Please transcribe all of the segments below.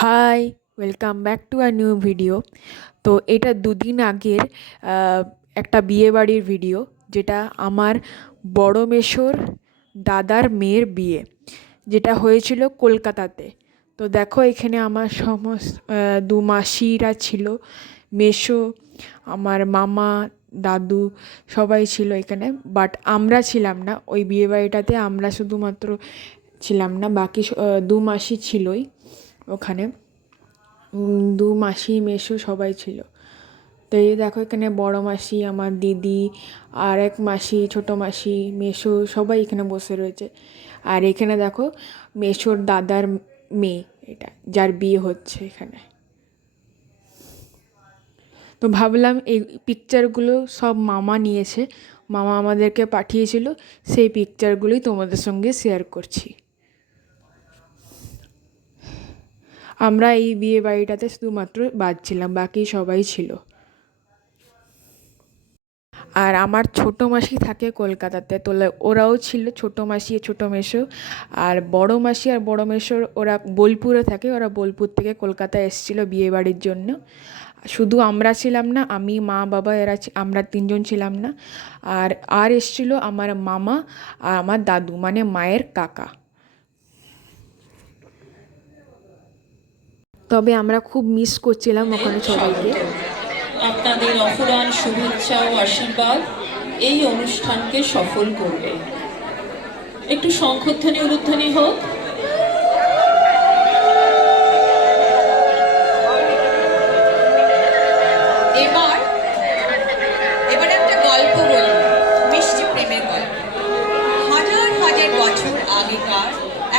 High, welcome back to a new video. তো এটা দুদিন আগের একটা বিয়েবাড়ির ভিডিও, যেটা আমার বড় মেসোর দাদার মেয়ের বিয়ে, যেটা হয়েছিল কলকাতাতে। তো দেখো এখানে আমার সমস্ত দু মাসিরা ছিল, মেসো, আমার মামা, দাদু সবাই ছিল এখানে। বাট আমরা ছিলাম না ওই বিয়েবাড়িটাতে, আমরা শুধুমাত্র ছিলাম না, বাকি দু মাসি ছিলই ওখানে। দু মাসি মেসো সবাই ছিল। তো এই দেখো এখানে বড় মাসি, আমার দিদি, আর এক মাসি, ছোটো মাসি, মেসো সবাই এখানে বসে রয়েছে। আর এখানে দেখো মেসোর দাদার মেয়ে, এটা যার বিয়ে হচ্ছে এখানে। তো ভাবলাম এই পিকচারগুলো সব মামা নিয়েছে, মামা আমাদেরকে পাঠিয়েছিল, সেই পিকচারগুলোই তোমাদের সঙ্গে শেয়ার করছি। আমরা এই বিয়ে বাড়িটাতে শুধুমাত্র বাজছিলাম, বাকি সবাই ছিল। আর আমার ছোটো মাসি থাকে কলকাতাতে, তো ওরাও ছিল, ছোটো মাসি ছোটো মেসো। আর বড় মাসি আর বড় মেসোর ওরা বোলপুরে থাকে, ওরা বোলপুর থেকে কলকাতায় এসেছিলো বিয়ে বাড়ির জন্য। শুধু আমরা ছিলাম না, আমি, মা, বাবা, আমরা তিনজন ছিলাম না। আর এসেছিলো আমার মামা আর আমার দাদু, মানে মায়ের কাকা। তবে আমরা খুব মিস করছিলাম ওখানে সবাইকে। আপনাদের অফুরান শুভেচ্ছা ও আশীর্বাদ এই অনুষ্ঠানকে সফল করবে। একটু শঙ্খধ্বনি উলুধ্বনি হোক। এবার এবার একটা গল্প বলি, মিষ্টি প্রেমের গল্প। হাজার হাজার বছর আগেকার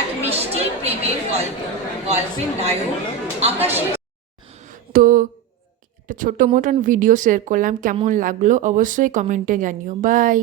এক মিষ্টি প্রেমের গল্প। গল্পের নায়ক আকাশের। তো একটা ছোটো মতন ভিডিও শেয়ার করলাম, কেমন লাগলো অবশ্যই কমেন্টে জানিও। বাই।